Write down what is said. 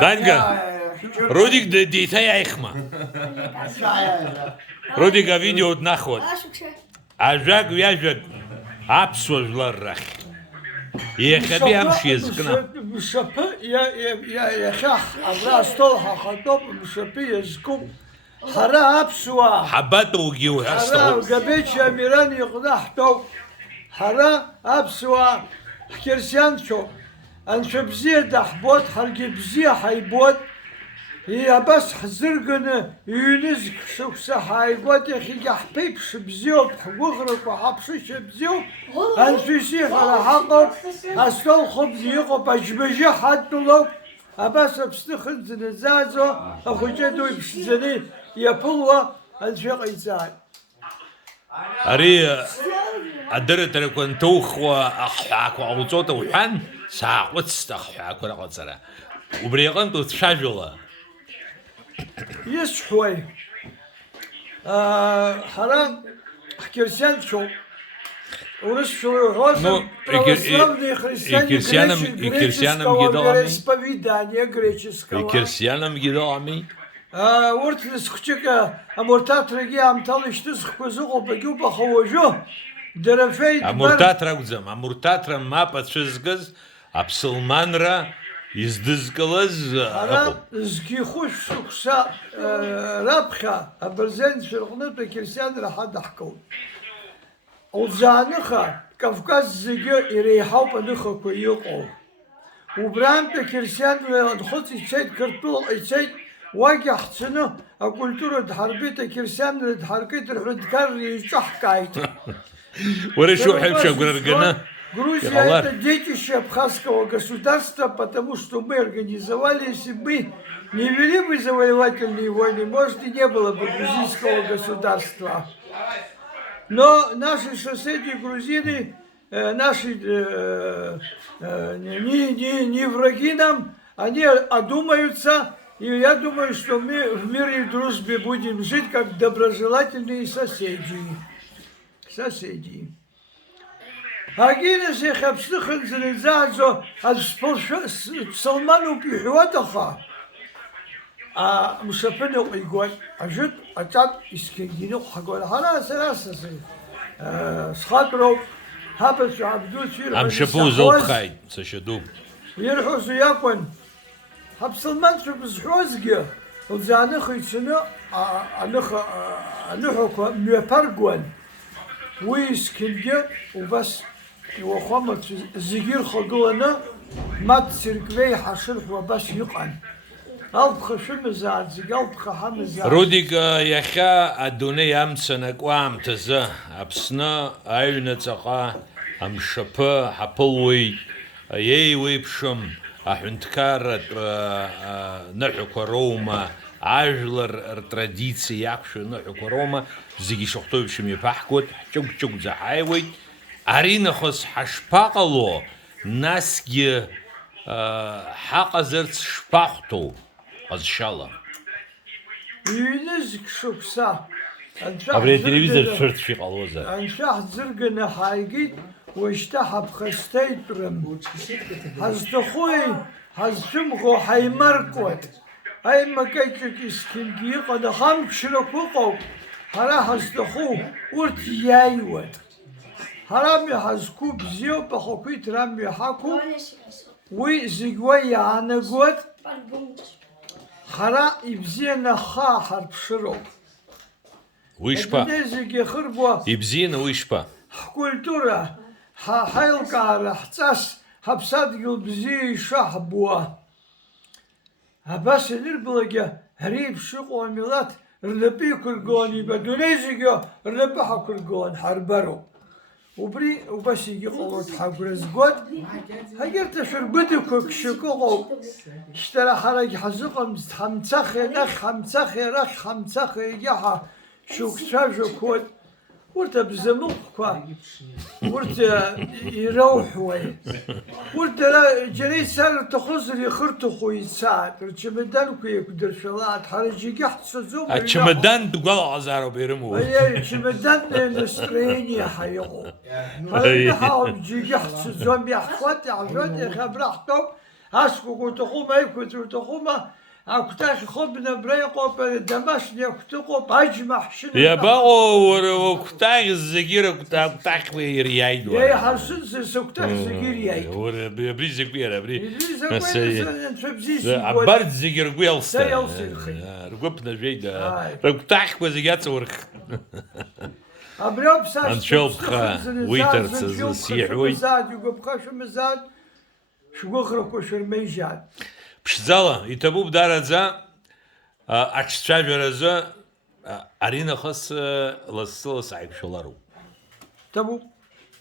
Данька, Рудик дитя ихма. Рудика видео наход. Ажак вяжак абсолютно рах. يخبي أمشي يزكنا. مشبه يا خاح أبرا استولها خطوب مشبه يزكم حرا أبسوا. حبته وجيو هستو. حرا وقبيت شاميران يقضحتو حرا أبسوا كرسيان شو أنشو بزيه دحبوت حرقي بزيه حيبوت هي بس حزرقنا يونزك شوكسا حايقوت يا خي حبيب شبزيو بحقوغرك وحبشش بزيو أنسوسي على حقب أستول خبزيقو بجبجي حتى لو أبس بستخن زنزازو أخو جدو بشزني يبلوا أنشق إنسان أري أدرت تركون توخ وأحاك وعوزوت وحن ساعة وتستخحاك ولا قصرة وبريقان تشاجولا يسحوي حرام كرسيان شو ورش شو غازم православные христиане крестьянам исповедания греческого. Крестьянам гидами. ورث خشكا أمورتات رجع أم طالش تسخ زوق بجوب خوجو درفيد. أمورتات رجزم أمورتات ما بتشزجز أبسلمانرا يزدزقلز. أنا زكي خوش شخصا رابخا أبرزين شرقنا بكريستيان راح أضحكون. وزانخا كافكاز زجى يريحوا بنخا كويقو. وبرام بكريستيان لخط يشيد كرتول يشيد واجه سنة الكولتورة حربية كريستيان حركة الحدكار يصح كايت. ورا شو حب شو قرقنا. Грузия это детище Абхазского государства, потому что мы организовали, если бы не вели бы завоевательные войны, может и не было бы грузинского государства. Но наши соседи грузины, наши не враги нам, они одумаются, и я думаю, что мы в мире и дружбе будем жить как доброжелательные соседи. Соседи. هاجينا شيخ أبشتخل زنزازو السلمان وبيحواتها مشابهنا ويقول أجد أتاد إسكندينو حقول هلا سلاسة سخاطرو هابس عبدو سير أم شبو زوب خايد سشدو يرحوز ياكون هاب سلمان شو بزحوزجي وزاني خيسنا أنخو ميبرقون ويسكندي وبس وخمت زجير خجولنا مات سيركلي حشر وبس يقعن ألبخ شو مزعل ألبخ حمزعل روديك يخا الدنيا أمسنك وام تزه أبسنا عيونة تقا أم شبه حبلوي يوي بشم أحنتكار نحو روما عجلر تراديسي يعكشو نحو روما زيجي شخطوي بشم يبحكوت شوك زحايوي أرينا خص حشباقلو ناسجي حق زرت شباقتو إن شاء الله. ينزك شوكسا. أبري تلفزيون شرط في قلوزة. أنشاح زرقنا حاجي واشتحب خستي برم. حزتخوي حزشمخو حيمركوت. أي ما كيتك إسكندي قد خام شركوقو. هلا حزتخو ورتيايوت. هرامي حزكو بزيو بخوكي ترامي حاكو وزيقوي عنقوت خرا يبزينا خا حرب شرو ويشبا يبزينا ويشبا كولتورا حيلقى حتاس حبصادق بزي شحبوا هباس نربلقى هريب شوق وميلات رلبي كرقوني بدونيزيقو رلبي حكرقون حربرو وبري وبس يجي قلوت حقرز قد هجرت شربتك شكوقو اشترى حرج حزقم حمتخي نخ حمتخي رخ حمتخي جحا شوك شاجو كود ورت بزموقكوا ورت يروحوا ورت جري سر تخزر يخرطوا خوي ساعة الشمدان كي يقدر شلات حرجي يحسوا زوم الشمدان تقول عزارو بيرمو هي الشمدان نستريني حيقو هاي حاول جي يحسوا زوم بيحفظ عشان خبرته هاسكو كنت خوما كنت خوما أكتاخ خبنا بريقو بالدمشق يكتقو بجمع شنو يا باو وكتاغ الزجير كتاغ ريايدو يا حسن سكتاخ زجير ياي ور بريز كبيرة بري بزي عبرت زجير قوي سيوصل رقبنا جيدا رقبتاخ وزجات ورخ أبريب ساس نشوف ويترز السيحوي مزاد يقول بخاش مزاد شو أخرك وشو الميجاد بشزالا يتبو بدارزا أتشتراجرزا أرينا خاص لصلص عيب شلارو تبو